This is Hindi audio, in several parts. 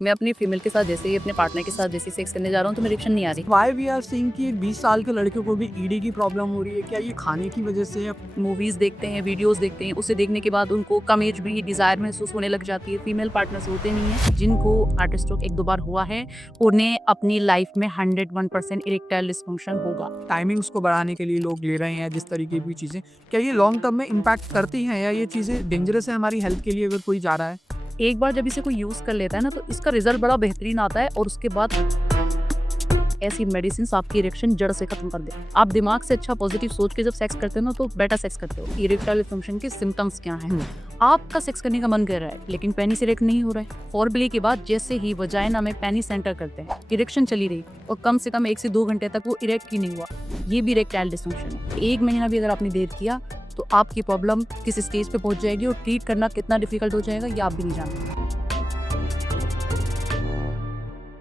मैं अपनी फीमेल के साथ जैसे ही अपने पार्टनर के साथ जैसे सेक्स करने जा रहा हूँ तो मेरी इरेक्शन नहीं आ रही। वाई वी आर सीइंग कि एक 20 साल के लड़के को भी ईडी की प्रॉब्लम हो रही है, क्या ये खाने की वजह से है? मूवीज देखते हैं, वीडियोस देखते हैं, उसे देखने के बाद उनको कम एज में ही डिजायर महसूस होने लग जाती है। फीमेल पार्टनर्स होते नहीं है जिनको हार्ट स्ट्रोक एक दो बार हुआ है, उन्हें अपनी लाइफ में 101% इरेक्टाइल डिस्फंक्शन होगा। टाइमिंग्स को बढ़ाने के लिए लोग ले रहे हैं जिस तरीके की चीज़ें, क्या ये लॉन्ग टर्म में इम्पैक्ट करती हैं या ये चीज़ें डेंजरस है हमारी हेल्थ के लिए अगर कोई जा रहा है? एक बार जब इसे कोई यूज कर लेता है ना तो इसका रिजल्ट बड़ा बेहतरीन आता है और उसके बाद ऐसी मेडिसिन आपकी इरेक्शन जड़ से खत्म कर दे। आप दिमाग से अच्छा पॉजिटिव सोच के जब सेक्स करते हो ना तो बेटर सेक्स करते हो। इरेक्टाइल डिस्फंक्शन के सिम्टम्स क्या हैं? आपका सेक्स करने का मन कर रहा है लेकिन पेनिस इरेक्ट नहीं हो रहा है। फॉरप्ले के बाद जैसे ही वजाइना में पेनिस एंटर करते हैं, इरेक्शन चली रही और कम से कम 1 से 2 घंटे तक वो इरेक्ट ही नहीं हुआ, ये भी इरेक्टाइल डिस्फंक्शन है। 1 महीना भी अगर आपने देर किया तो आपकी प्रॉब्लम किस स्टेज पे पहुंच जाएगी और ट्रीट करना कितना डिफिकल्ट हो जाएगा ये आप भी नहीं जानते।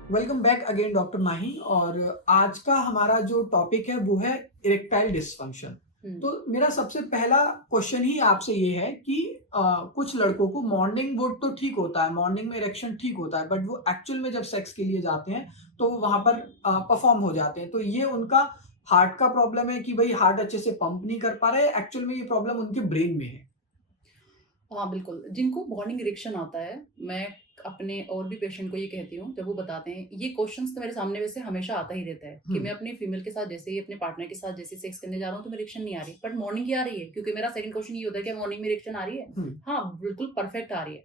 वेलकम बैक अगेन डॉक्टर माही। और आज का हमारा जो टॉपिक है वो है इरेक्टाइल डिसफंक्शन। तो मेरा सबसे पहला क्वेश्चन ही आपसे ये है कि कुछ लड़कों को मॉर्निंग वुड तो ठीक होता है, मॉर्निंग में इरेक्शन ठीक होता है, बट वो एक्चुअल में जब सेक्स के लिए जाते हैं तो वहां पर परफॉर्म हो जाते हैं। तो ये उनका हार्ट का प्रॉब्लम है कि भाई हार्ट अच्छे से पंप नहीं कर पा रहे, एक्चुअल में ये प्रॉब्लम उनके ब्रेन में है। हाँ, बिल्कुल। जिनको मॉर्निंग इरेक्शन आता है, मैं अपने और भी पेशेंट को ये कहती हूँ, जब वो बताते हैं ये क्वेश्चंस तो मेरे सामने वैसे हमेशा आता ही रहता है कि मैं अपनी फीमेल के साथ जैसे ही अपने पार्टनर के साथ जैसे सेक्स करने जा रहा हूँ तो मेरी इरेक्शन नहीं आ रही, बट मॉर्निंग की आ रही है। क्योंकि मेरा सेकंड क्वेश्चन ये होता है कि मॉर्निंग में इरेक्शन आ रही है? हाँ, बिल्कुल परफेक्ट आ रही है।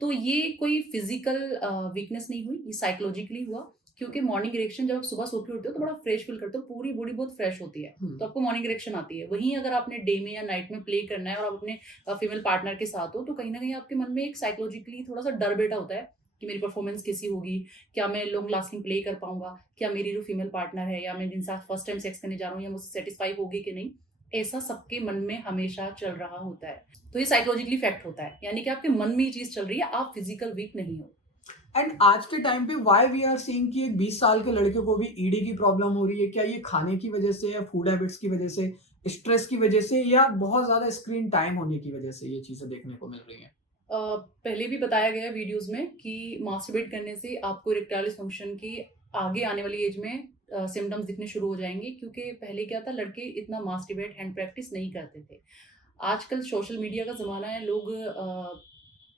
तो ये कोई फिजिकल वीकनेस नहीं हुई, ये साइकोलॉजिकली हुआ। क्योंकि मॉर्निंग इरेक्शन जब आप सुबह सो के उठते हो तो बड़ा फ्रेश फील करते हो, पूरी बॉडी बहुत फ्रेश होती है, तो आपको मॉर्निंग इरेक्शन आती है। वहीं अगर आपने डे में या नाइट में प्ले करना है और आप अपने फीमेल पार्टनर के साथ हो तो कहीं ना कहीं आपके मन में एक साइकोलॉजिकली थोड़ा सा डर बैठा होता है कि मेरी परफॉर्मेंस कैसी होगी, क्या मैं लॉन्ग लास्टिंग प्ले कर पाऊंगा, क्या मेरी जो फीमेल पार्टनर है या मैं जिनसे फर्स्ट टाइम सेक्स करने जा रहा हूँ या मुझसे सेटिस्फाई होगी कि नहीं। ऐसा सबके मन में हमेशा चल रहा होता है। तो ये साइकोलॉजिकली फैक्ट होता है, यानी कि आपके मन में ये चीज चल रही है, आप फिजिकल वीक नहीं हो। एंड आज के टाइम पे वाई वी आर सीइंग कि एक 20 साल के लड़के को भी ईडी की प्रॉब्लम हो रही है, क्या ये खाने की वजह से या फूड हैबिट्स की वजह से, स्ट्रेस की वजह से या बहुत ज्यादा स्क्रीन टाइम होने की वजह से ये चीजें देखने को मिल रही हैं? पहले भी बताया गया है वीडियोस में कि मास्टरबेट करने से आपको इरेक्टाइल डिसफंक्शन की आगे आने वाली एज में सिम्टम्स दिखने शुरू हो जाएंगे। क्योंकि पहले क्या था, लड़के इतना मास्टरबेट हैंड प्रैक्टिस नहीं करते थे। आजकल सोशल मीडिया का ज़माना है, लोग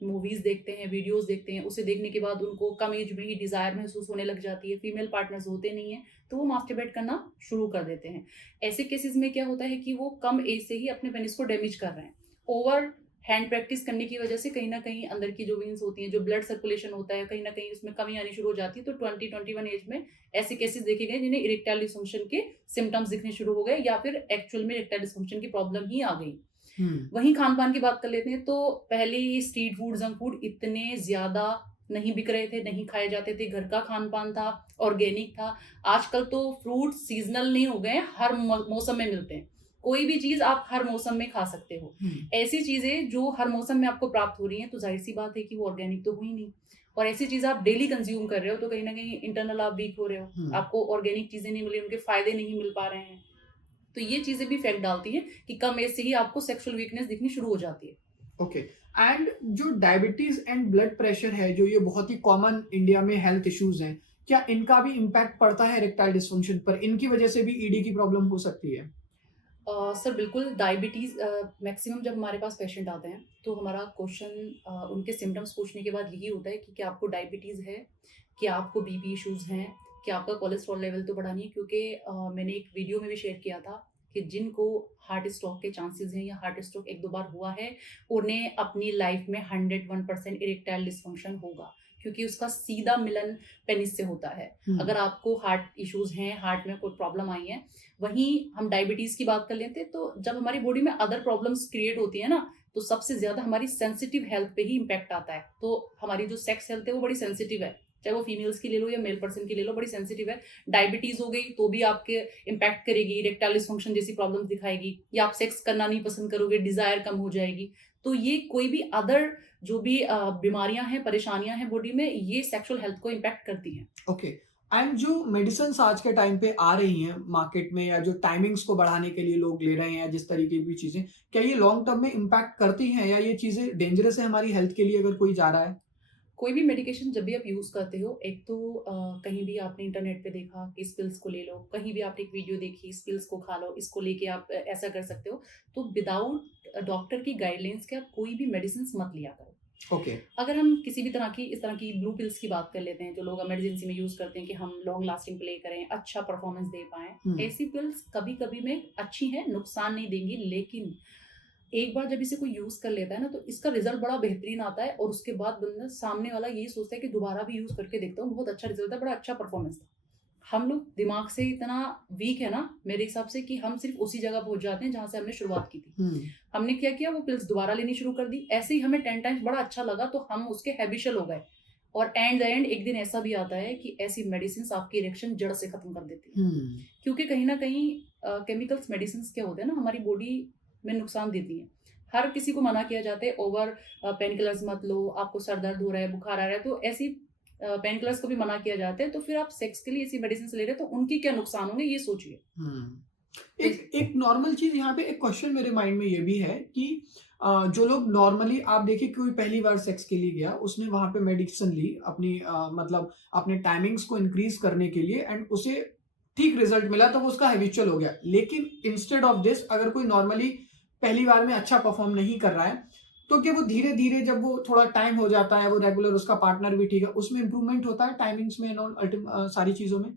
मूवीज़ देखते हैं, वीडियोज़ देखते हैं, उसे देखने के बाद उनको कम एज में ही डिज़ायर महसूस होने लग जाती है, फीमेल पार्टनर्स होते नहीं हैं, तो वो मास्टरबेट करना शुरू कर देते हैं। ऐसे केसेस में क्या होता है कि वो कम एज से ही अपने पेनिस को डैमेज कर रहे हैं। ओवर हैंड प्रैक्टिस करने की वजह से कहीं न कहीं अंदर की जो वेन्स होती हैं, जो ब्लड सर्कुलेशन होता है, कहीं न कहीं उसमें कमी आनी शुरू हो जाती है। तो 20-21 एज में ऐसे केसेस देखे गए जिन्हें इरेक्टाइल डिसफंक्शन के सिम्पटम्स दिखने शुरू हो गए या फिर एक्चुअल में इरेक्टाइल डिसफंक्शन की प्रॉब्लम ही आ गई। वहीं खान-पान की बात कर लेते हैं तो पहले ये स्ट्रीट फूड, जंक फूड इतने ज़्यादा नहीं बिक रहे थे, नहीं खाए जाते थे, घर का खान-पान था, ऑर्गेनिक था। आजकल तो फ्रूट सीज़नल नहीं हो गए हैं, हर मौसम में मिलते हैं। कोई भी चीज़ आप हर मौसम में खा सकते हो। ऐसी चीज़ें जो हर मौसम में आपको प्राप्त हो रही हैं, तो ज़ाहिर-सी बात है कि वो ऑर्गेनिक तो हुई नहीं। और ऐसी चीज़ आप डेली कंज़्यूम कर रहे हो, तो कहीं न कहीं इंटरनल आप वीक हो रहे हो। आपको ऑर्गेनिक चीज़ें नहीं मिल रही, उनके फ़ायदे नहीं मिल पा रहे हैं। तो ये चीज़ें भी इफ़ेक्ट डालती हैं कि कम एज से ही आपको सेक्सुअल वीकनेस दिखनी शुरू हो जाती है। ओके। एंड जो डायबिटीज एंड ब्लड प्रेशर है, जो ये बहुत ही कॉमन इंडिया में हेल्थ इश्यूज हैं, क्या इनका भी इम्पैक्ट पड़ता है इरेक्टाइल डिसफंक्शन पर? इनकी वजह से भी ईडी की प्रॉब्लम हो सकती है? सर बिल्कुल, डायबिटीज़ मैक्सिमम जब हमारे पास पेशेंट आते हैं तो हमारा क्वेश्चन उनके सिम्पटम्स पूछने के बाद यही होता है कि क्या आपको डायबिटीज़ है? क्या आपको बीपी इश्यूज़ हैं? क्या आपका कोलेस्ट्रॉल लेवल तो बढ़ा नहीं है? क्योंकि मैंने एक वीडियो में भी शेयर किया था कि जिनको हार्ट स्ट्रोक के चांसेस हैं या हार्ट स्ट्रोक 1-2 बार हुआ है, उन्हें अपनी लाइफ में 101% इरेक्टाइल डिसफंक्शन होगा। क्योंकि उसका सीधा मिलन पेनिस से होता है। अगर आपको हार्ट इश्यूज़ हैं, हार्ट में कोई प्रॉब्लम आई है, वहीं हम डायबिटीज़ की बात कर लेते हैं, तो जब हमारी बॉडी में अदर प्रॉब्लम्स क्रिएट होती है ना, तो सबसे ज़्यादा हमारी सेंसिटिव हेल्थ पे ही इम्पैक्ट आता है। तो हमारी जो सेक्स हेल्थ है वो बड़ी सेंसिटिव है, चाहे वो फीमेल्स की ले लो या मेल पर्सन की ले लो, बड़ी सेंसिटिव है। डायबिटीज़ हो गई तो भी आपके इम्पैक्ट करेगी, इरेक्टाइल डिसफंक्शन जैसी प्रॉब्लम्स दिखाएगी, या आप सेक्स करना नहीं पसंद करोगे, डिज़ायर कम हो जाएगी। तो ये कोई भी अदर जो भी बीमारियाँ हैं, परेशानियाँ हैं बॉडी में, ये सेक्सुअल हेल्थ को इम्पैक्ट करती हैं। ओके। एंड जो मेडिसिन आज के टाइम पे आ रही हैं मार्केट में, या जो टाइमिंग्स को बढ़ाने के लिए लोग ले रहे हैं, या जिस तरीके की चीजें, क्या ये लॉन्ग टर्म में इम्पैक्ट करती हैं या ये चीजें डेंजरस है हमारी हेल्थ के लिए अगर कोई जा रहा है? कोई भी मेडिकेशन जब भी आप यूज़ करते हो, एक तो कहीं भी आपने इंटरनेट पे देखा कि इस पिल्स को ले लो, कहीं भी आपने एक वीडियो देखी इस पिल्स को खा लो, इसको लेके आप ऐसा कर सकते हो। तो विदाउट डॉक्टर की गाइडलाइंस के आप कोई भी मेडिसिन्स मत लिया करो। ओके। अगर हम किसी भी तरह की इस तरह की ब्लू पिल्स की बात कर लेते हैं, जो लोग इमरजेंसी में यूज़ करते हैं कि हम लॉन्ग लास्टिंग प्ले करें, अच्छा परफॉर्मेंस दे पाएँ। ऐसी पिल्स कभी-कभी में अच्छी हैं, नुकसान नहीं देंगी, लेकिन एक बार जब इसे कोई यूज़ कर लेता है ना, तो इसका रिज़ल्ट बड़ा बेहतरीन आता है और उसके बाद बंदा सामने वाला यही सोचता है कि दोबारा भी यूज़ करके देखता हूँ, बहुत अच्छा रिज़ल्ट है, बड़ा अच्छा परफॉर्मेंस था। हम लोग दिमाग से इतना वीक है ना मेरे हिसाब से कि हम सिर्फ़ उसी जगह पहुँच जाते हैं जहाँ से हमने शुरुआत की थी। हमने क्या किया, वो पिल्स दोबारा लेनी शुरू कर दी, ऐसे ही हमें 10 टाइम्स बड़ा अच्छा लगा तो हम उसके हैबिचुअल हो गए और एट द एंड एक दिन ऐसा भी आता है कि ऐसी मेडिसिन्स आपकी इरेक्शन जड़ से खत्म कर देती है। क्योंकि कहीं न कहीं केमिकल्स मेडिसिन्स क्या होते हैं ना, हमारी बॉडी में नुकसान देती हैं। हर किसी को मना किया जाता है ओवर पेन किलर्स मत लो, आपको सर दर्द हो रहा है, बुखार आ रहा है, तो ऐसी पेन किलर्स को भी मना किया जाता है, तो फिर आप सेक्स के लिए ऐसी मेडिसिन्स ले रहे हो तो उनके क्या नुकसान होंगे ये सोचिए। एक एक नॉर्मल चीज यहाँ पे एक क्वेश्चन मेरे माइंड में ये भी है कि जो लोग नॉर्मली आप देखिए कोई पहली बार सेक्स के लिए गया, उसने वहां पे मेडिसिन ली अपनी मतलब अपने टाइमिंग्स को इंक्रीज करने के लिए एंड उसे ठीक रिजल्ट मिला तो वो उसका हैबिचुअल हो गया। लेकिन इंस्टेड ऑफ दिस अगर कोई नॉर्मली पहली बार में अच्छा परफॉर्म नहीं कर रहा है, तो क्या वो धीरे धीरे जब वो थोड़ा टाइम हो जाता है, वो रेगुलर उसका पार्टनर भी ठीक है, उसमें इंप्रूवमेंट होता है टाइमिंग्स में सारी चीजों में?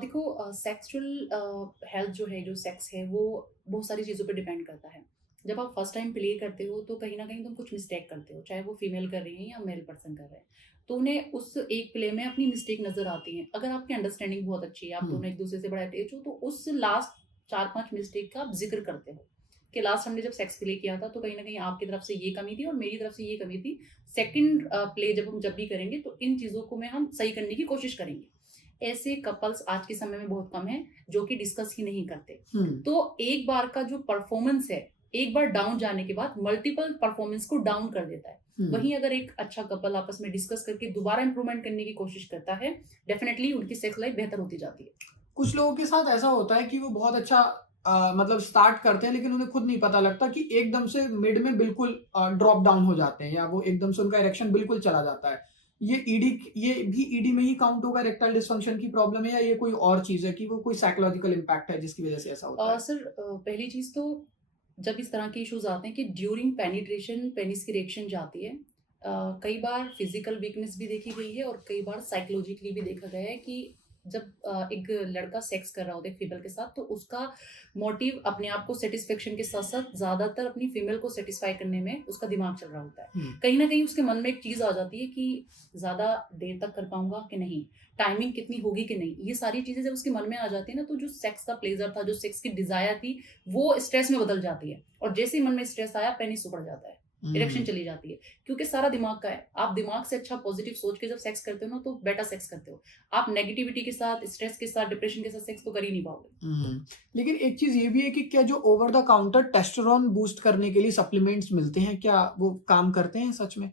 देखो सेक्सुअल हेल्थ जो है, जो सेक्स है, वो बहुत सारी चीज़ों पे डिपेंड करता है। जब आप फर्स्ट टाइम प्ले करते हो तो कहीं न कहीं तुम कुछ मिस्टेक करते हो, चाहे वो फीमेल कर रही है या मेल पर्सन कर रहा है। तो उन्हें उस एक प्ले में अपनी मिस्टेक नज़र आती है। अगर आपकी अंडरस्टैंडिंग बहुत अच्छी है, आप दोनों एक-दूसरे से बड़ा अटैच हो, तो उस लास्ट 4-5 मिस्टेक का आप ज़िक्र करते हो कि लास्ट हमने जब सेक्स प्ले किया था तो कहीं न कहीं आपकी तरफ से ये कमी थी और मेरी तरफ से ये कमी थी। सेकंड प्ले जब भी करेंगे तो इन चीज़ों को हम सही करने की कोशिश करेंगे। ऐसे कपल्स आज के समय में बहुत कम हैं जो कि डिस्कस ही नहीं करते। तो एक बार का जो परफॉर्मेंस है, एक बार डाउन जाने के बाद मल्टीपल परफॉर्मेंस को डाउन कर देता है। वहीं अगर एक अच्छा कपल आपस में डिस्कस करके दोबारा इंप्रूवमेंट करने की कोशिश करता है, डेफिनेटली उनकी सेक्स लाइफ बेहतर होती जाती है। कुछ लोगों के साथ ऐसा होता है कि वो बहुत अच्छा मतलब स्टार्ट करते हैं, लेकिन उन्हें खुद नहीं पता लगता कि एकदम से मिड में बिल्कुल ड्रॉप डाउन हो जाते हैं या वो एकदम से उनका इरेक्शन बिल्कुल चला जाता है। ये भी ईडी में ही काउंट होगा, इरेक्टाइल डिसफंक्शन की प्रॉब्लम है, या ये कोई और चीज है कि वो कोई साइकोलॉजिकल इम्पैक्ट है जिसकी वजह से ऐसा होता है? सर पहली चीज़ तो जब इस तरह के इश्यूज़ आते हैं कि ड्यूरिंग पेनिट्रेशन पेनिस की इरेक्शन जाती है। कई बार फिजिकल वीकनेस भी देखी गई है और कई बार साइकोलॉजिकली भी देखा गया है कि जब एक लड़का सेक्स कर रहा होता है फीमेल के साथ, तो उसका मोटिव अपने आप को सेटिस्फेक्शन के साथ-साथ ज़्यादातर अपनी फीमेल को सेटिस्फाई करने में उसका दिमाग चल रहा होता है। कहीं न कहीं उसके मन में एक चीज़ आ जाती है कि ज़्यादा देर तक कर पाऊँगा कि नहीं? टाइमिंग कितनी होगी कि नहीं? ये सारी चीज़ें जब उसके मन में आ जाती है ना, तो जो सेक्स का प्लेज़र था, जो सेक्स की डिज़ायर थी, वो स्ट्रेस में बदल जाती है और जैसे ही मन में स्ट्रेस आया, पेनिस ऊपर जाता है। इरेक्शन चली जाती है, क्योंकि सारा दिमाग का है। आप दिमाग से अच्छा पॉजिटिव सोच के जब सेक्स करते हो ना, तो बेटर सेक्स करते हो। आप नेगेटिविटी के साथ, स्ट्रेस के साथ, डिप्रेशन के साथ सेक्स तो कर ही नहीं पाओगे। लेकिन एक चीज ये भी है कि क्या जो over the counter testosterone boost करने के लिए सप्लीमेंट्स मिलते हैं, क्या वो काम करते हैं सच में?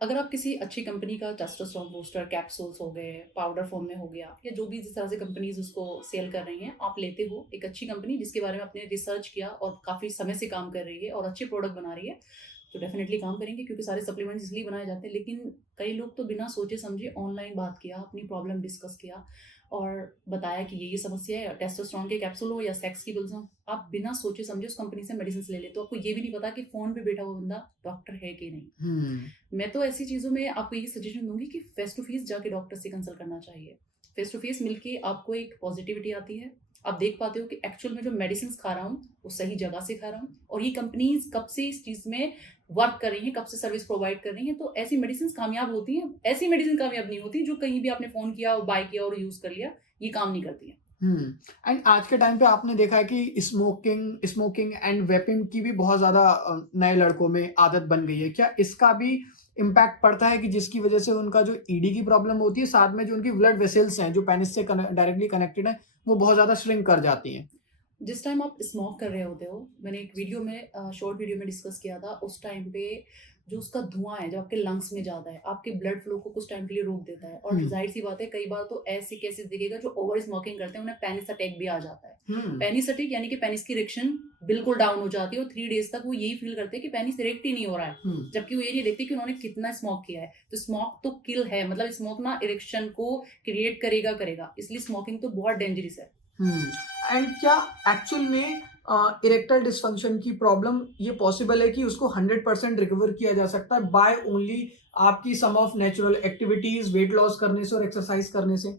अगर आप किसी अच्छी कंपनी का टेस्टोस्टेरोन बूस्टर कैप्सूल्स हो गए, पाउडर फॉर्म में हो गया, या जो भी जिस तरह से कंपनीज उसको सेल कर रही हैं, आप लेते हो एक अच्छी कंपनी जिसके बारे में आपने रिसर्च किया और काफ़ी समय से काम कर रही है और अच्छे प्रोडक्ट बना रही है, तो डेफिनेटली काम करेंगे, क्योंकि सारे सप्लीमेंट्स इसलिए बनाए जाते हैं। लेकिन कई लोग तो बिना सोचे समझे ऑनलाइन बात किया, अपनी प्रॉब्लम डिस्कस किया और बताया कि ये समस्या है, टेस्टोस्टेरोन के कैप्सूल हो या सेक्स की पिल्स हो, आप बिना सोचे समझे उस कंपनी से मेडिसिन ले लेते हो। आपको ये भी नहीं पता कि फ़ोन पे बैठा हुआ बंदा डॉक्टर है कि नहीं। मैं तो ऐसी चीज़ों में आपको ये सजेशन दूँगी कि फेस टू फेस जाके डॉक्टर से कंसल्ट करना चाहिए। फेस टू फेस मिलके आपको एक पॉजिटिविटी आती है। आप देख पाते हो कि एक्चुअल में जो मेडिसिन्स खा रहा हूँ, वो सही जगह से खा रहा हूँ और ये कंपनीज़ कब से इस चीज़ में वर्क कर रही हैं, कब से सर्विस प्रोवाइड कर रही हैं। तो ऐसी मेडिसिन्स कामयाब होती हैं। ऐसी मेडिसिन कामयाब नहीं होती जो कहीं भी आपने फ़ोन किया और बाय किया और यूज़ कर लिया, ये काम नहीं करती हैं। एंड आज के टाइम पे आपने देखा है कि स्मोकिंग एंड वेपिंग की भी बहुत ज्यादा नए लड़कों में आदत बन गई है। क्या इसका भी इम्पैक्ट पड़ता है कि जिसकी वजह से उनका जो ईडी की प्रॉब्लम होती है, साथ में जो उनकी ब्लड वेसल्स हैं जो पेनिस से डायरेक्टली कनेक्टेड है, वो बहुत ज्यादा श्रिंक कर जाती हैं? जिस टाइम आप स्मोक कर रहे होते हो, मैंने एक वीडियो में शॉर्ट वीडियो में डिस्कस किया था, उस टाइम पे जो उसका धुआँ है, जो आपके लंग्स में जाता है, आपके ब्लड फ्लो को कुछ टाइम के लिए रोक देता है। और हम्म। ज़ाहिर-सी बात है, कई बार तो ऐसे केसेस दिखेगा जो ओवर स्मोकिंग करते हैं, उन्हें पेनिस अटैक भी आ जाता है। हम्म। पेनिस अटैक यानी कि पेनिस की इरेक्शन बिल्कुल डाउन हो जाती है और 3 डेज़ तक वो यही फ़ील करते हैं कि पेनिस इरेक्ट ही नहीं हो रहा है। हम्म। जबकि वो ये नहीं देखते कि उन्होंने कितना स्मोक किया है। तो स्मोक तो किल है, मतलब स्मोक ना इरेक्शन को क्रिएट करेगा, इसलिए स्मोकिंग तो बहुत डेंजरस है। एंड क्या एक्चुअल में इरेक्टाइल डिसफंक्शन की प्रॉब्लम ये पॉसिबल है कि उसको 100% रिकवर किया जा सकता है बाय ओनली आपकी some of natural activities, weight loss करने से और एक्सरसाइज करने से?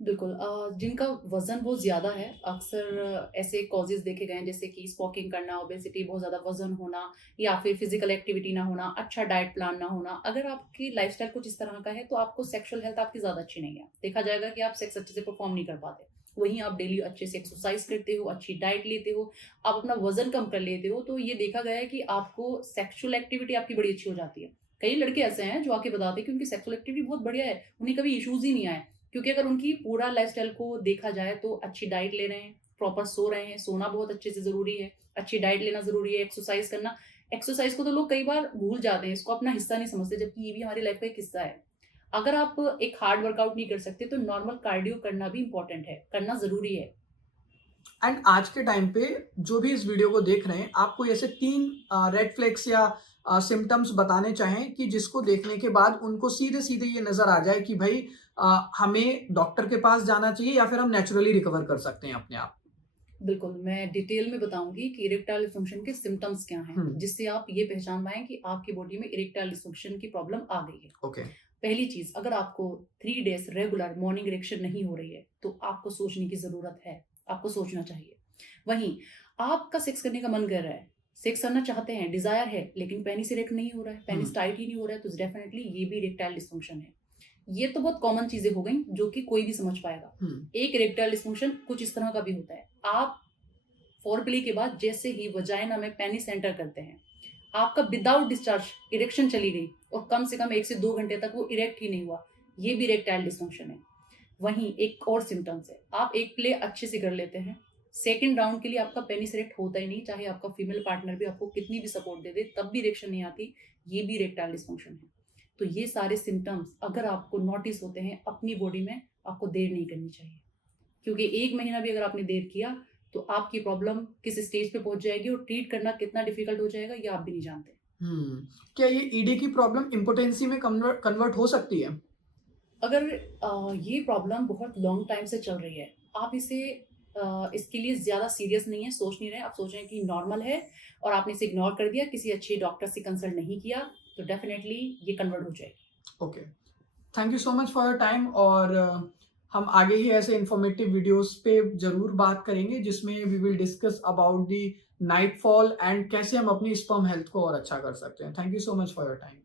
बिल्कुल जिनका वज़न बहुत ज़्यादा है, अक्सर ऐसे कॉजेज़ देखे गए हैं जैसे कि स्मोकिंग करना, ओबेसिटी, बहुत ज़्यादा वज़न होना या फिर फिज़िकल एक्टिविटी ना होना, अच्छा डाइट प्लान ना होना। अगर आपकी लाइफ़स्टाइल कुछ इस तरह का है तो आपको सेक्सुअल हेल्थ आपकी ज़्यादा अच्छी नहीं है। देखा जाएगा कि आप सेक्स अच्छे से परफ़ॉर्म नहीं कर पाते। वहीं आप डेली अच्छे से एक्सरसाइज़ करते हो, अच्छी डाइट लेते हो, आप अपना वज़न कम कर लेते हो, तो ये देखा गया है कि आपको सेक्सुअल एक्टिविटी आपकी बड़ी अच्छी हो जाती है। कई लड़के ऐसे हैं जो आके बताते हैं कि उनकी सेक्सुअल एक्टिविटी बहुत बढ़िया है, उन्हें कभी इश्यूज़ ही नहीं आए। क्योंकि अगर उनकी पूरा लाइफ़स्टाइल को देखा जाए तो अच्छी डाइट ले रहे हैं, प्रॉपर सो रहे हैं, सोना बहुत अच्छे से ज़रूरी है, अच्छी डाइट लेना ज़रूरी है, एक्सरसाइज़ करना। एक्सरसाइज़ को तो लोग कई बार भूल जाते हैं, इसको अपना हिस्सा नहीं समझते, जबकि ये भी हमारी लाइफ़ का एक हिस्सा है। अगर आप एक हार्ड वर्कआउट नहीं कर सकते तो नॉर्मल कार्डियो करना भी इम्पोर्टेंट है, करना ज़रूरी है। एंड आज के टाइम पे जो भी इस वीडियो को देख रहे हैं, आप कोई ऐसे 3 रेड फ्लैग्स या सिम्पटम्स बताने चाहें कि जिसको देखने के बाद उनको सीधे-सीधे ये नज़र आ जाए कि भई हमें डॉक्टर के पास जाना चाहिए या फिर हम नेचुरली रिकवर कर सकते हैं अपने आप? बिल्कुल, मैं डिटेल में बताऊँगी कि इरेक्टाइल डिस्फंक्शन के सिम्पटम्स क्या हैं, हुँ। जिससे आप ये पहचान पाएँ कि आपकी बॉडी में इरेक्टाइल डिस्फंक्शन की प्रॉब्लम आ गई है। ओके। पहली चीज़, अगर आपको 3 डेज़ रेगुलर मॉर्निंग इरेक्शन नहीं हो रही है, तो आपको सोचने की ज़रूरत है, आपको सोचना चाहिए। वहीं आपका सेक्स करने का मन कर रहा है, सेक्स करना चाहते हैं, डिज़ायर है, लेकिन पेनिस इरेक्ट नहीं हो रहा है, हुँ। पेनिस टाइट ही नहीं हो रहा है, तो डेफ़िनिटली ये भी इरेक्टाइल डिस्फंक्शन है। ये तो बहुत कॉमन चीज़ें हो गईं, जो कि कोई भी समझ पाएगा। हुँ। एक इरेक्टाइल डिस्फंक्शन कुछ इस तरह का भी होता है। आप फोरप्ले के बाद जैसे ही वजाइना में पेनिस एंटर करते हैं, आपका विदाउट डिस्चार्ज इरेक्शन चली गई और कम से कम 1 से 2 घंटे तक वो इरेक्ट ही नहीं हुआ। ये भी इरेक्टाइल डिस्फंक्शन है। वहीं एक और सिम्पटम्स है, आप एक प्ले अच्छे से कर लेते हैं, सेकंड राउंड के लिए आपका पेनिस इरेक्ट होता ही नहीं, चाहे आपका फीमेल पार्टनर भी आपको कितनी भी सपोर्ट दे दे, तब भी इरेक्शन नहीं आती, ये भी इरेक्टाइल डिस्फंक्शन है। तो ये सारे सिम्पटम्स अगर आपको नोटिस होते हैं अपनी बॉडी में, आपको देर नहीं करनी चाहिए। क्योंकि 1 महीना भी अगर आपने देर किया, तो आपकी प्रॉब्लम किस स्टेज पे पहुँच जाएगी और ट्रीट करना कितना डिफ़िकल्ट हो जाएगा, ये आप भी नहीं जानते। क्या ये ईडी की प्रॉब्लम इम्पोटेंसी में कन्वर्ट हो सकती है? अगर ये प्रॉब्लम बहुत लॉन्ग टाइम से चल रही है, आप इसे इसके लिए ज़्यादा सीरियस नहीं है, सोच नहीं रहे हैं, आप सोच रहे हैं कि नॉर्मल है और आपने इसे इग्नोर कर दिया, किसी अच्छे डॉक्टर से कंसल्ट नहीं किया, तो डेफ़िनिटली ये कन्वर्ट हो जाएगी। Okay. Thank you so much for your time और हम आगे ही ऐसे इन्फॉर्मेटिव वीडियोस पे ज़रूर बात करेंगे जिसमें we will discuss about the nightfall and कैसे हम अपनी स्पर्म हेल्थ को और अच्छा कर सकते हैं। Thank you so much for your time.